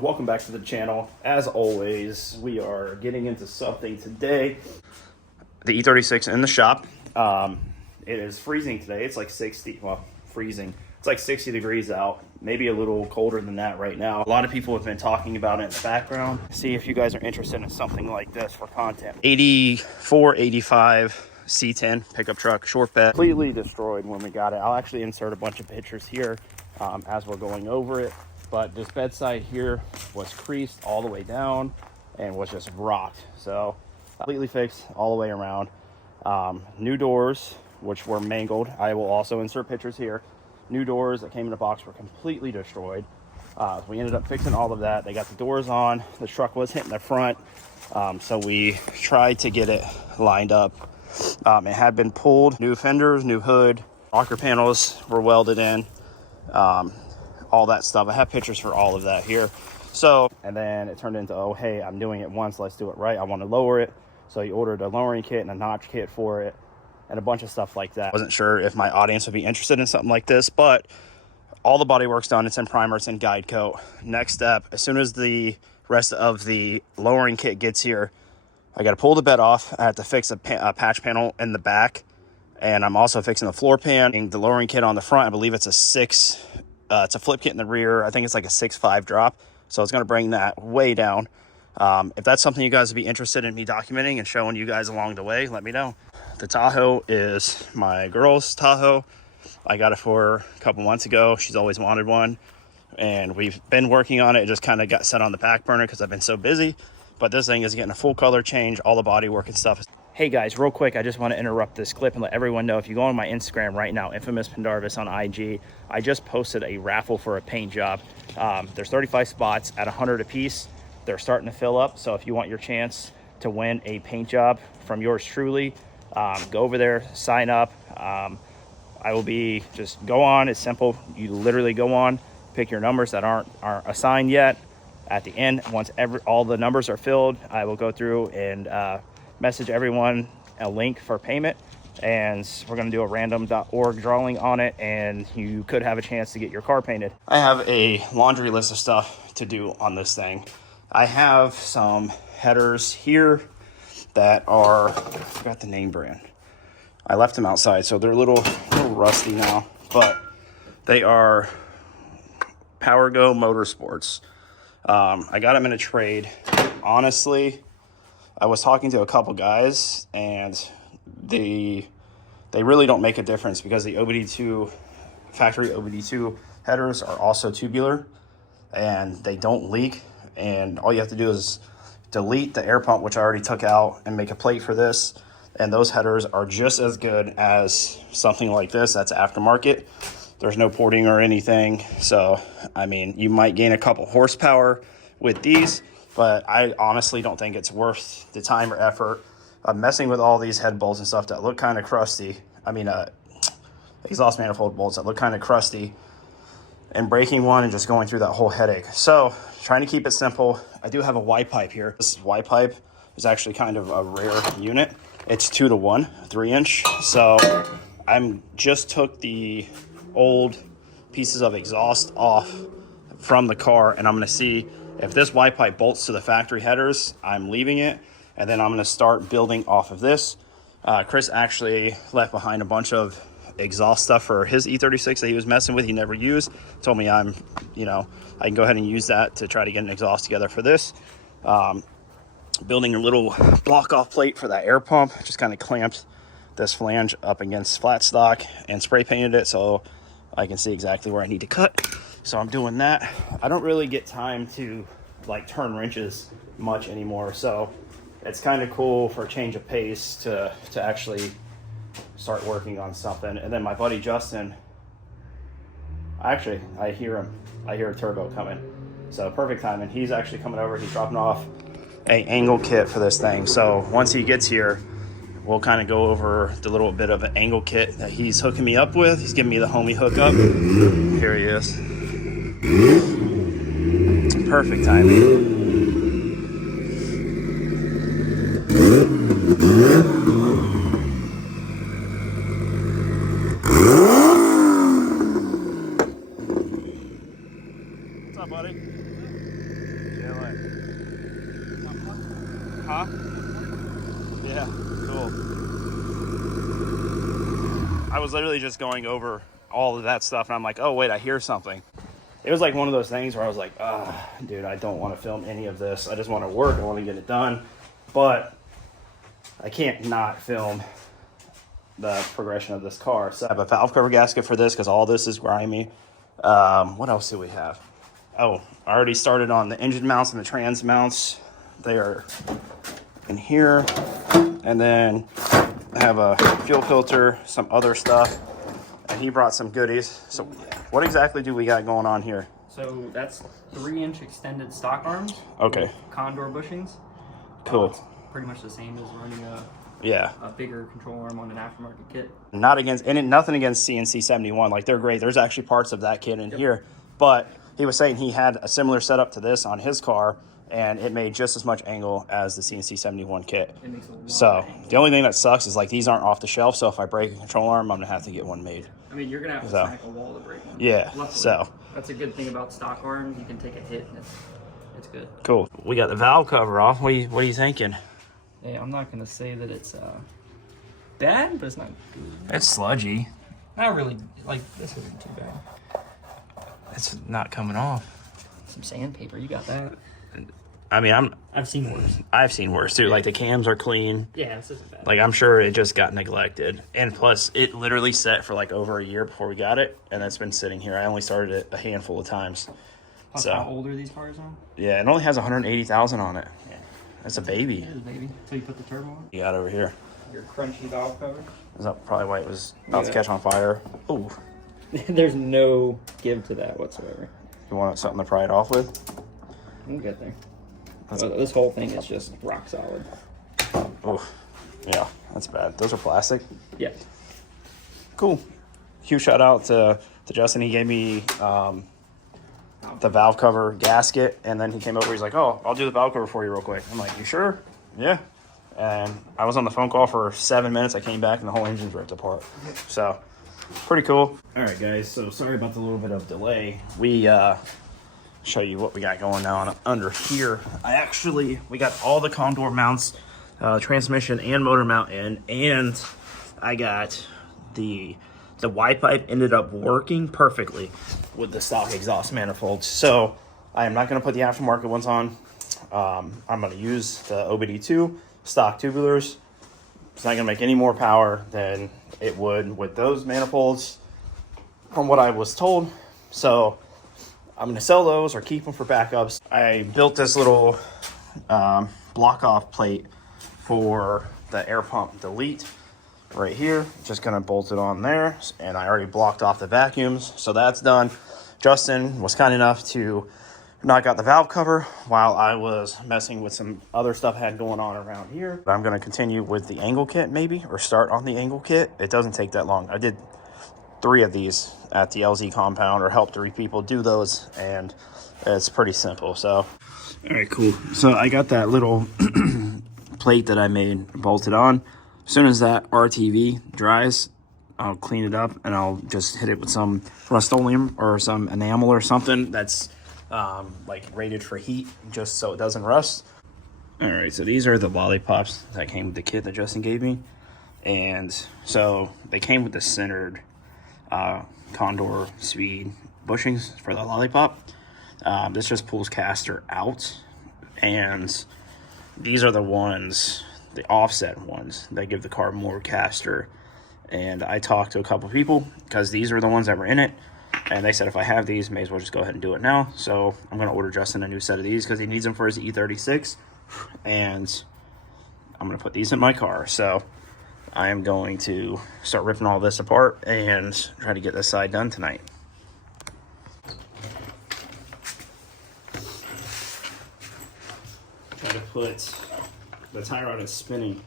everyone, welcome back to the channel. As always, we are getting into something today. The E36 in the shop. It is freezing today. It's like 60, well, freezing. It's like 60 degrees out, maybe a little colder than that right now. A lot of people have been talking about it in the background. See if you guys are interested in something like this for content. 84, 85 C10 pickup truck, short bed. Completely destroyed when we got it. I'll actually insert a bunch of pictures here as we're going over it. But this bedside here was creased all the way down and was just rocked. So completely fixed all the way around. New doors, which were mangled. I will also insert pictures here. New doors that came in the box were completely destroyed. We ended up fixing all of that. They got the doors on. The truck was hitting the front. So we tried to get it lined up. It had been pulled. New fenders, new hood, rocker panels were welded in. All that stuff. I have pictures for all of that here. So, and then it turned into, oh, hey, I'm doing it once, let's do it right. I want to lower it. So he ordered a lowering kit and a notch kit for it and a bunch of stuff like that. Wasn't sure if my audience would be interested in something like this, but all the body work's done. It's in primer, it's in guide coat. Next step, as soon as the rest of the lowering kit gets here, I got to pull the bed off. I have to fix a patch panel in the back. And I'm also fixing the floor pan and the lowering kit on the front. I believe it's a it's a flip kit in the rear. I think it's like a 6.5 drop. So it's going to bring that way down. If that's something you guys would be interested in me documenting and showing you guys along the way, let me know. The Tahoe is my girl's Tahoe. I got it for her a couple months ago. She's always wanted one. And we've been working on it. It just kind of got set on the back burner because I've been so busy. But this thing is getting a full color change. All the body work and stuff. Hey guys, real quick, I just want to interrupt this clip and let everyone know, if you go on my Instagram right now, Infamous Pendarvis on IG, I just posted a raffle for a paint job. There's 35 spots at 100 a piece. They're starting to fill up. So if you want your chance to win a paint job from yours truly, go over there, sign up. I will be, just go on. It's simple. You literally go on, pick your numbers that aren't assigned yet. At the end, once all the numbers are filled, I will go through and message everyone a link for payment, and we're going to do a random.org drawing on it, and you could have a chance to get your car painted. I have a laundry list of stuff to do on this thing. I have some headers here that are, I forgot the name brand. I left them outside, so they're a little rusty now, but they are PowerGo Motorsports. I got them in a trade. Honestly, I was talking to a couple guys, and they really don't make a difference because the OBD2, factory OBD2 headers are also tubular, and they don't leak. And all you have to do is delete the air pump, which I already took out, and make a plate for this. And those headers are just as good as something like this. That's aftermarket. There's no porting or anything. So, I mean, you might gain a couple horsepower with these, but I honestly don't think it's worth the time or effort of messing with all these head bolts and stuff that look kind of crusty. I mean, exhaust manifold bolts that look kind of crusty, and breaking one and just going through that whole headache. So, trying to keep it simple. I do have a Y pipe here. This Y pipe is actually kind of a rare unit. It's 2-to-1, 3-inch. So, I just took the old pieces of exhaust off from the car, and I'm going to see if this Y pipe bolts to the factory headers. I'm leaving it, and then I'm going to start building off of this. Chris actually left behind a bunch of exhaust stuff for his E36 that he was messing with, he never used. Told me I can go ahead and use that to try to get an exhaust together for this. Building a little block off plate for that air pump. Just kind of clamped this flange up against flat stock and spray painted it so I can see exactly where I need to cut. So I'm doing that. I don't really get time to like turn wrenches much anymore, so it's kind of cool for a change of pace to actually start working on something. And then my buddy Justin, I hear him. I hear a turbo coming. So perfect timing. He's actually coming over. He's dropping off an angle kit for this thing. So once he gets here, we'll kind of go over the little bit of an angle kit that he's hooking me up with. He's giving me the homie hookup. Here he is. Perfect timing. What's up, buddy? Huh? Yeah, cool. I was literally just going over all of that stuff, and I'm like, oh, wait, I hear something. It was like one of those things where I was like, dude, I don't want to film any of this. I just want to work. I want to get it done. But I can't not film the progression of this car. So I have a valve cover gasket for this because all this is grimy. What else do we have? Oh, I already started on the engine mounts and the trans mounts. They are in here. And then I have a fuel filter, some other stuff. And he brought some goodies. So what exactly do we got going on here? So that's 3-inch extended stock arms. Okay. Condor bushings. Cool. It's pretty much the same as running a bigger control arm on an aftermarket kit. Not against, and nothing against CNC 71. Like, they're great. There's actually parts of that kit in here. But he was saying he had a similar setup to this on his car, and it made just as much angle as the CNC 71 kit. It makes a lot so of angle. The only thing that sucks is, like, these aren't off the shelf. So if I break a control arm, I'm going to have to get one made. I mean, you're going to have to smack a wall to break one. Yeah, luckily, so. That's a good thing about stock arms. You can take a hit, and it's good. Cool. We got the valve cover off. What are you thinking? Yeah, I'm not going to say that it's bad, but it's not good. It's sludgy. Not really. Like, this isn't too bad. It's not coming off. Some sandpaper, you got that. I mean, I've seen worse. I've seen worse too. Like, the cams are clean. Yeah, this isn't bad. Like, I'm sure it just got neglected. And plus, it literally set for like over a year before we got it, and it's been sitting here. I only started it a handful of times. Plus, how old are these cars now? Yeah, it only has 180,000 on it. Yeah. That's a baby. It is a baby. Until you put the turbo on. You got over here. Your crunchy valve cover. Is that probably why it was about to catch on fire? Ooh. There's no give to that whatsoever. You want something to pry it off with? We'll get there. This whole thing is just rock solid. Oh, yeah, that's bad. Those are plastic? Yeah. Cool. Huge shout out to Justin. He gave me the valve cover gasket, and then he came over. He's like, oh, I'll do the valve cover for you real quick. I'm like, you sure? Yeah. And I was on the phone call for 7 minutes. I came back, and the whole engine's ripped apart. So, pretty cool. All right, guys. So, sorry about the little bit of delay. We show you what we got going on under here. We got all the Condor mounts, transmission and motor mount in, and I got the Y pipe ended up working perfectly with the stock exhaust manifolds. So I am not going to put the aftermarket ones on. I'm going to use the OBD2 stock tubulars. It's not going to make any more power than it would with those manifolds, from what I was told. So I'm going to sell those or keep them for backups. I built this little block off plate for the air pump delete right here. Just going to bolt it on there. And I already blocked off the vacuums. So that's done. Justin was kind enough to knock out the valve cover while I was messing with some other stuff I had going on around here. I'm going to continue with the angle kit maybe, or start on the angle kit. It doesn't take that long. I did 3 of these at the LZ compound, or helped 3 people do those, and it's pretty simple. So, all right, cool. So I got that little plate that I made bolted on. As soon as that RTV dries, I'll clean it up, and I'll just hit it with some Rust-Oleum or some enamel or something that's like rated for heat, just so it doesn't rust. All right, so these are the lollipops that came with the kit that Justin gave me. And so they came with the centered Condor speed bushings for the lollipop. This just pulls caster out, and these are the ones, the offset ones, that give the car more caster. And I talked to a couple people because these are the ones that were in it, and they said if I have these, may as well just go ahead and do it now. So I'm going to order Justin a new set of these because he needs them for his E36, and I'm going to put these in my car. So I am going to start ripping all this apart and try to get this side done tonight. Try to put the tie rod is spinning,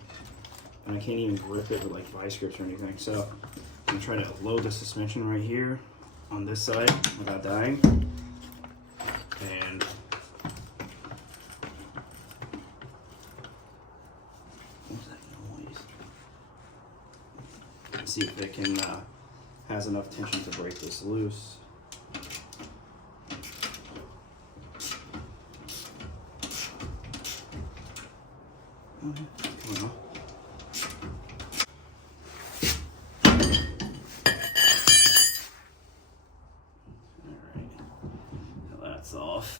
and I can't even grip it with like vice grips or anything. So I'm gonna try to load the suspension right here on this side without dying. And what's that noise? Let's see if it can has enough tension to break this loose. That's off.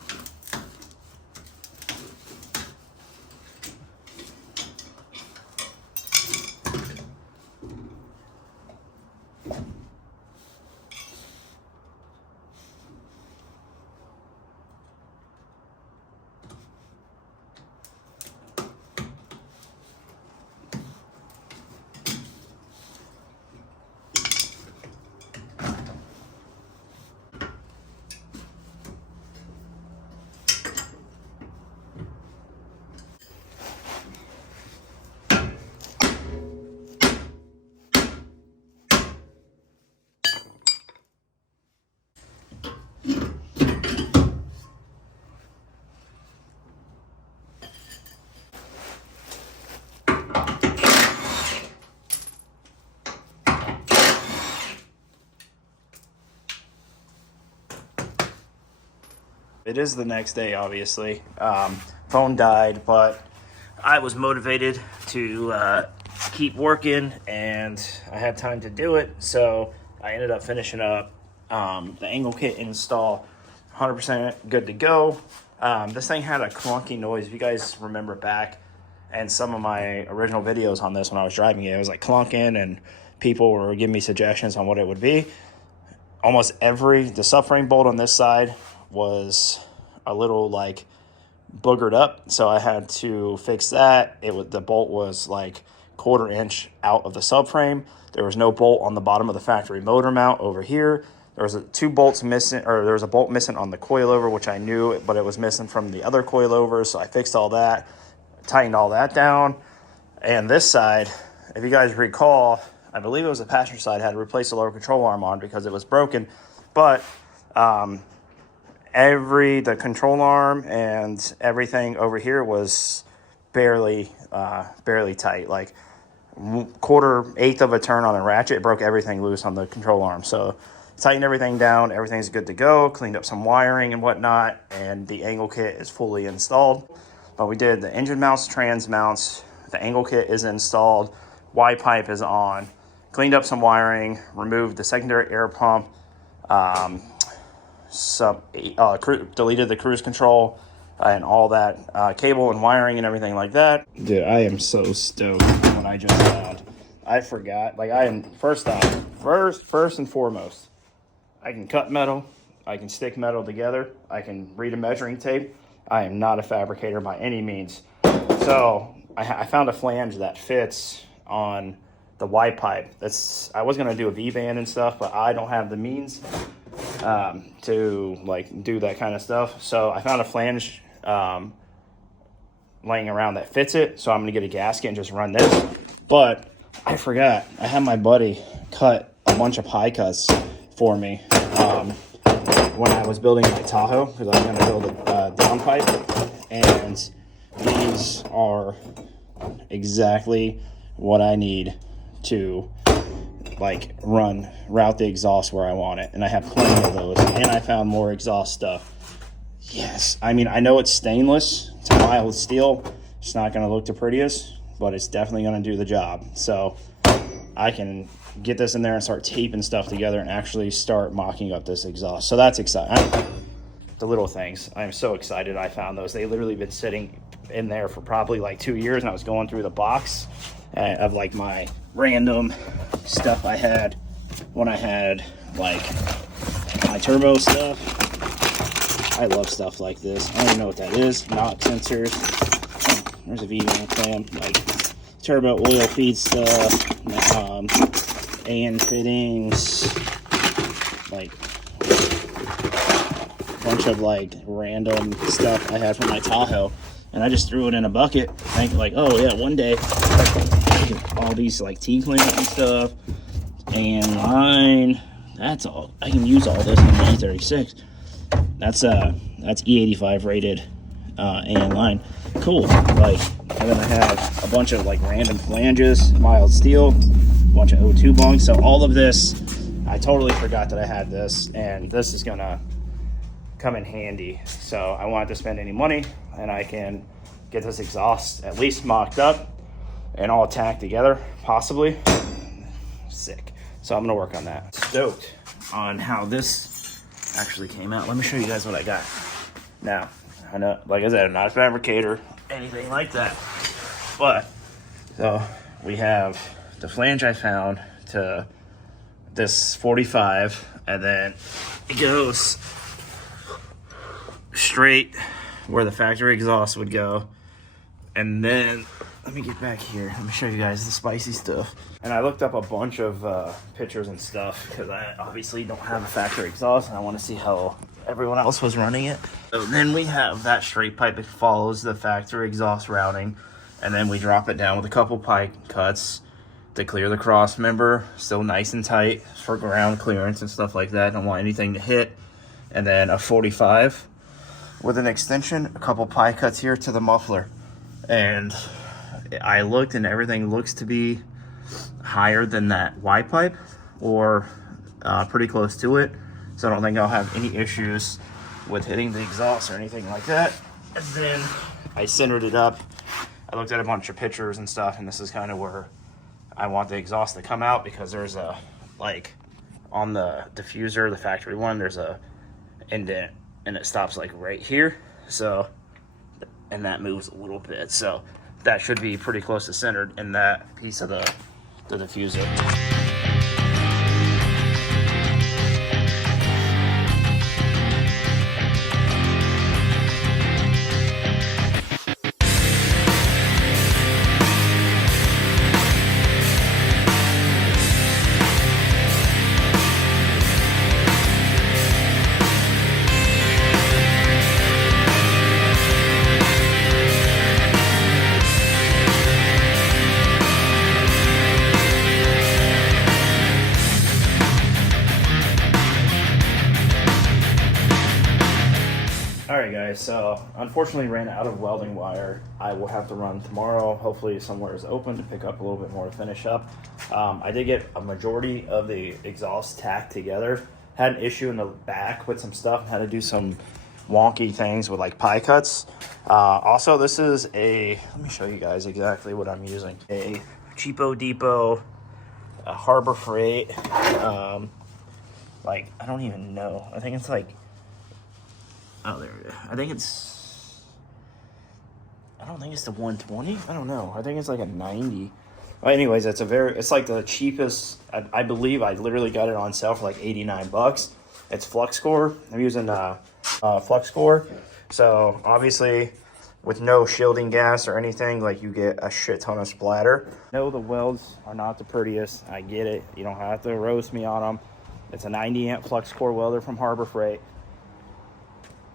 It is the next day, obviously. Phone died, but I was motivated to keep working, and I had time to do it, so I ended up finishing up the angle kit install. 100% good to go. This thing had a clunky noise. If you guys remember back and some of my original videos on this when I was driving it was like clunking, and people were giving me suggestions on what it would be. Almost the subframe bolt on this side was a little like boogered up, so I had to fix that. The bolt was like 1/4 inch out of the subframe. There was no bolt on the bottom of the factory motor mount over here. There was two bolts missing, or there was a bolt missing on the coilover, which I knew, but it was missing from the other coilovers, so I fixed all that, tightened all that down. And this side, if you guys recall, I believe it was the passenger side, had to replace the lower control arm on because it was broken, but the control arm and everything over here was barely tight, like 1/4 of a turn on a ratchet. It broke everything loose on the control arm. So tightened everything down, everything's good to go, cleaned up some wiring and whatnot, and the angle kit is fully installed. But we did the engine mounts, trans mounts, the angle kit is installed, Y pipe is on, cleaned up some wiring, removed the secondary air pump, deleted the cruise control and all that cable and wiring and everything like that. Dude, I am so stoked when I just had. I forgot. Like, I am, first and foremost, I can cut metal, I can stick metal together, I can read a measuring tape. I am not a fabricator by any means. So I found a flange that fits on the Y pipe. I was gonna do a V-band and stuff, but I don't have the means to like do that kind of stuff. So I found a flange laying around that fits it. So I'm gonna get a gasket and just run this. But I forgot, I had my buddy cut a bunch of pie cuts for me when I was building my Tahoe, because I was gonna build a downpipe, and these are exactly what I need to like route the exhaust where I want it, and I have plenty of those, and I found more exhaust stuff. Yes, I mean, I know it's stainless, it's mild steel, it's not going to look the prettiest, but it's definitely going to do the job. So I can get this in there and start taping stuff together and actually start mocking up this exhaust. So that's exciting. The little things, I'm so excited I found those. They literally been sitting in there for probably like 2 years, and I was going through the box of like my random stuff I had when I had like my turbo stuff. I love stuff like this. I don't even know what that is. Knock sensors. Oh, there's a V-man clamp, like turbo oil feed stuff, AN fittings, like a bunch of like random stuff I had from my Tahoe, and I just threw it in a bucket, thinking like, oh yeah, one day all these like T-clamps and stuff, and line. That's all. I can use all this on the E36. That's E85 rated AN line. Cool. Like, and then I have a bunch of like random flanges, mild steel, a bunch of O2 bunks. So all of this, I totally forgot that I had this, and this is gonna come in handy. So I wanted to spend any money, and I can get this exhaust at least mocked up and all tacked together, possibly. Sick. So I'm gonna work on that. Stoked on how this actually came out. Let me show you guys what I got. Now, I know, like I said, I'm not a fabricator, anything like that. But, so we have the flange I found to this 45, and then it goes straight where the factory exhaust would go. And then, let me get back here. Let me show you guys the spicy stuff. And I looked up a bunch of pictures and stuff because I obviously don't have a factory exhaust and I want to see how everyone else was running it. So then we have that straight pipe. It follows the factory exhaust routing. And then we drop it down with a couple pipe cuts to clear the cross member. Still nice and tight for ground clearance and stuff like that. Don't want anything to hit. And then a 45 with an extension, a couple pie cuts here to the muffler. And I looked and everything looks to be higher than that Y pipe or pretty close to it. So I don't think I'll have any issues with hitting the exhaust or anything like that. And then I centered it up. I looked at a bunch of pictures and stuff, and this is kind of where I want the exhaust to come out, because there's a, like, on the diffuser, the factory one, there's a indent and it stops like right here. So, and that moves a little bit. So that should be pretty close to centered in that piece of the diffuser. Alright guys, so unfortunately ran out of welding wire. I will have to run tomorrow. Hopefully somewhere is open to pick up a little bit more to finish up. I did get a majority of the exhaust tacked together. Had an issue in the back with some stuff. Had to do some wonky things with like pie cuts. Also, this is a, let me show you guys exactly what I'm using. A Cheapo Depot, a Harbor Freight. Like, I don't even know. I think it's like, oh, there it is. I don't think it's the 120. I don't know. I think it's like a 90. Well, anyways, it's like the cheapest. I believe I literally got it on sale for like 89 bucks. It's flux core. I'm using flux core. So obviously with no shielding gas or anything, like you get a shit ton of splatter. No, the welds are not the prettiest. I get it. You don't have to roast me on them. It's a 90 amp flux core welder from Harbor Freight.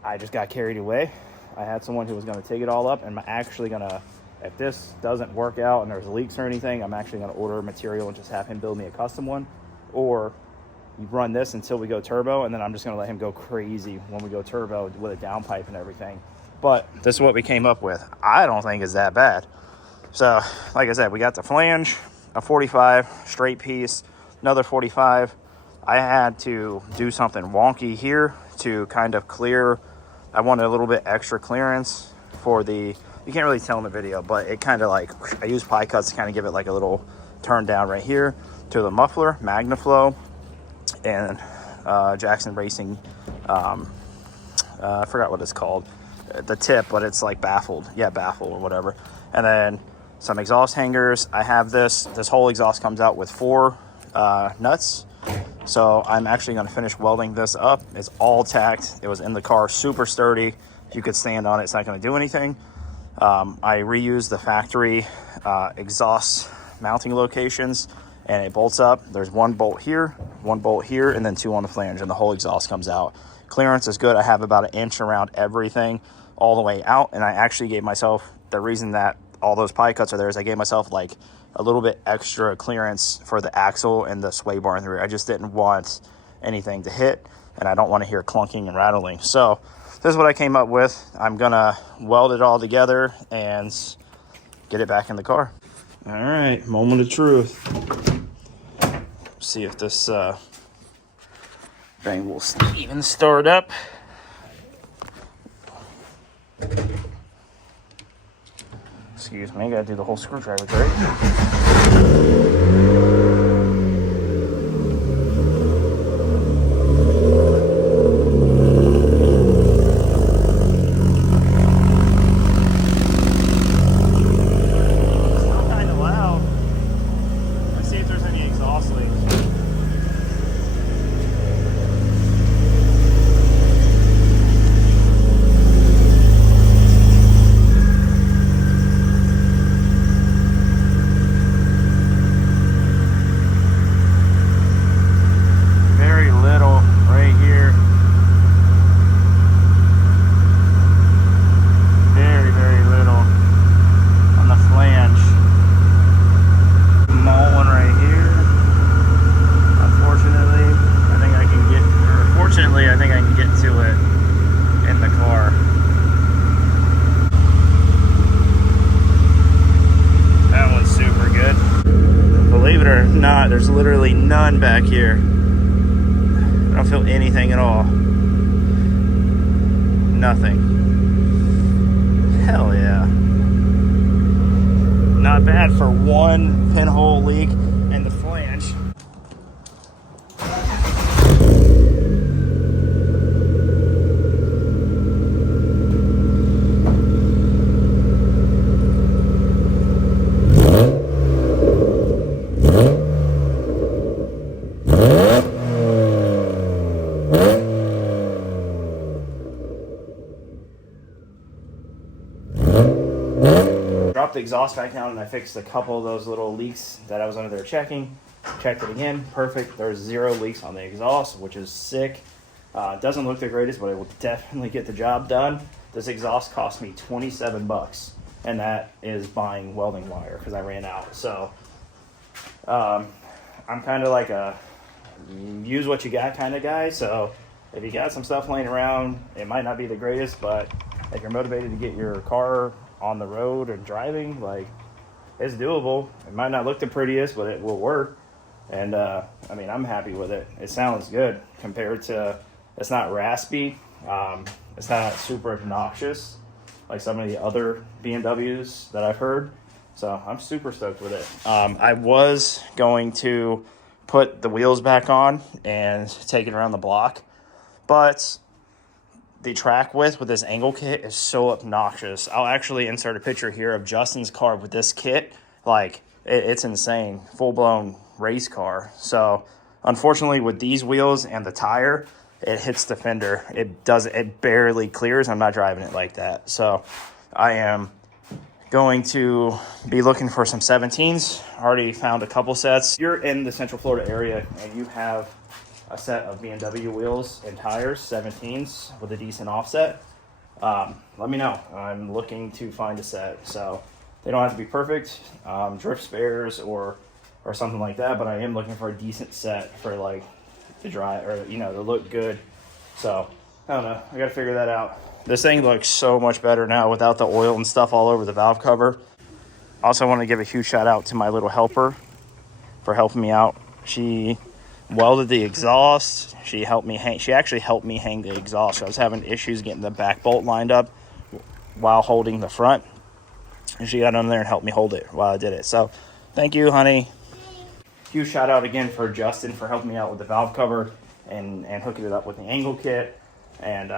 I just got carried away. I had someone who was going to take it all up, and I'm actually going to, if this doesn't work out and there's leaks or anything, I'm actually going to order material and just have him build me a custom one. Or you run this until we go turbo, and then I'm just going to let him go crazy when we go turbo with a downpipe and everything. But this is what we came up with. I don't think it's that bad. So, like I said, we got the flange, a 45 straight piece, another 45. I had to do something wonky here to kind of clear. I wanted a little bit extra clearance for the, you can't really tell in the video, but it kind of like, I used pie cuts to kind of give it like a little turn down right here to the muffler, MagnaFlow, and Jackson Racing, I forgot what it's called, the tip, but it's like baffled, yeah, baffle or whatever. And then some exhaust hangers. I have this whole exhaust comes out with 4 nuts. So I'm actually going to finish welding this up. It's all tacked. It was in the car, super sturdy. If you could stand on it, it's not going to do anything. I reused the factory exhaust mounting locations, and it bolts up. There's 1 bolt here, 1 bolt here, and then 2 on the flange, and the whole exhaust comes out. Clearance is good. I have about 1 inch around everything all the way out, and I actually gave myself, the reason that all those pie cuts are there is I gave myself like a little bit extra clearance for the axle and the sway bar in the rear. I just didn't want anything to hit, and I don't want to hear clunking and rattling. So this is what I came up with. I'm gonna weld it all together and get it back in the car. All right, moment of truth. See if this thing will even start up. Excuse me, gotta do the whole screwdriver trick. There's literally none back here. I don't feel anything at all. Nothing. Hell yeah. Not bad for one pinhole leak in the flange. Dropped the exhaust back down and I fixed a couple of those little leaks that I was under there checking. Checked it again, perfect. There's 0 leaks on the exhaust, which is sick. Doesn't look the greatest, but it will definitely get the job done. This exhaust cost me 27 bucks, and that is buying welding wire because I ran out. So I'm kind of like a use what you got kind of guy. So if you got some stuff laying around, it might not be the greatest, but if you're motivated to get your car on the road and driving, like, it's doable. It might not look the prettiest, but it will work. And I mean, I'm happy with it. It sounds good compared to, it's not raspy. It's not super obnoxious like some of the other BMWs that I've heard. So I'm super stoked with it. I was going to put the wheels back on and take it around the block, but the track width with this angle kit is so obnoxious. I'll actually insert a picture here of Justin's car with this kit. Like, it's insane. Full-blown race car. So, unfortunately, with these wheels and the tire, it hits the fender. It barely clears. I'm not driving it like that. So, I am going to be looking for some 17s. Already found a couple sets. You're in the Central Florida area and you have a set of BMW wheels and tires, 17s with a decent offset, let me know. I'm looking to find a set. So they don't have to be perfect, drift spares or something like that, but I am looking for a decent set for like to drive or, you know, to look good. So I don't know, I gotta figure that out. This thing looks so much better now without the oil and stuff all over the valve cover. Also want to give a huge shout out to my little helper for helping me out. She welded the exhaust. She actually helped me hang the exhaust. I was having issues getting the back bolt lined up while holding the front, and she got on there and helped me hold it while I did it. So thank you, honey. Huge shout out again for Justin for helping me out with the valve cover and hooking it up with the angle kit. And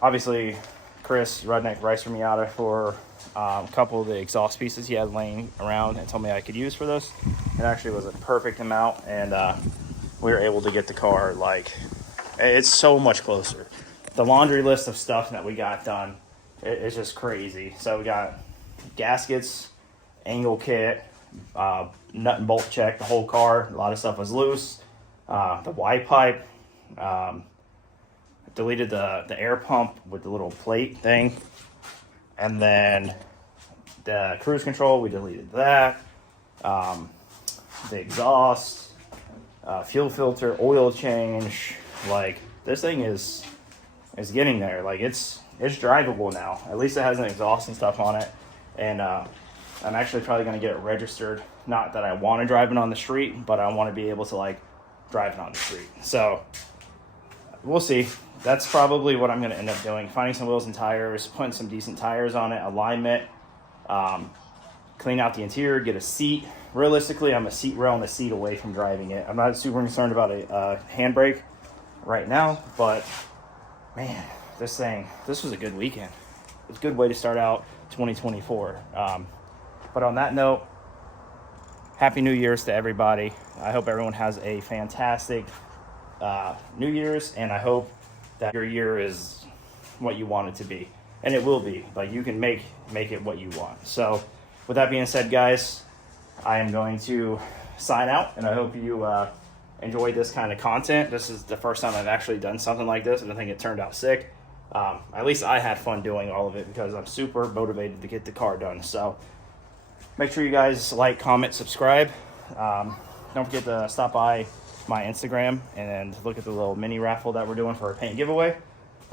obviously Chris Rudnick Rice Miata for a couple of the exhaust pieces he had laying around and told me I could use for this. It actually was a perfect amount, and we were able to get the car, like, it's so much closer. The laundry list of stuff that we got done is just crazy. So we got gaskets, angle kit, nut and bolt check, the whole car. A lot of stuff was loose. The Y pipe, deleted the air pump with the little plate thing. And then the cruise control, we deleted that. The exhaust, fuel filter, oil change. Like, this thing is getting there. Like, it's drivable now. At least it has an exhaust and stuff on it. And I'm actually probably going to get it registered. Not that I want to drive it on the street, but I want to be able to, like, drive it on the street. So we'll see. That's probably what I'm going to end up doing. Finding some wheels and tires, putting some decent tires on it, alignment, clean out the interior, get a seat. Realistically, I'm a seat rail and a seat away from driving it. I'm not super concerned about a handbrake right now, but man, this was a good weekend. It's a good way to start out 2024. But on that note, Happy New Year's to everybody. I hope everyone has a fantastic New Year's, and I hope that your year is what you want it to be. And it will be. Like, you can make it what you want. So with that being said, guys, I am going to sign out, and I hope you enjoyed this kind of content. This is the first time I've actually done something like this, and I think it turned out sick. At least I had fun doing all of it because I'm super motivated to get the car done. So make sure you guys like, comment, subscribe. Don't forget to stop by my Instagram and look at the little mini raffle that we're doing for a paint giveaway.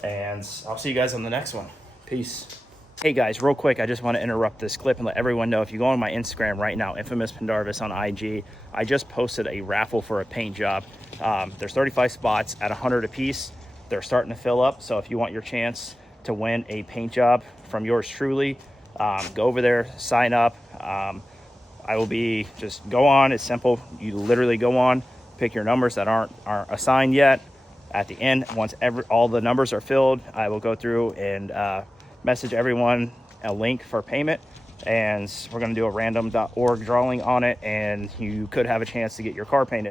And I'll see you guys on the next one. Peace. Hey guys, real quick, I just want to interrupt this clip and let everyone know, if you go on my Instagram right now, Infamous Pendarvis on IG, I just posted a raffle for a paint job. There's 35 spots at 100 a piece. They're starting to fill up, so if you want your chance to win a paint job from yours truly, go over there, sign up. I will be, just go on, it's simple. You literally go on, pick your numbers that aren't assigned yet. At the end, once all the numbers are filled, I will go through and message everyone a link for payment, and we're going to do a random.org drawing on it, and you could have a chance to get your car painted.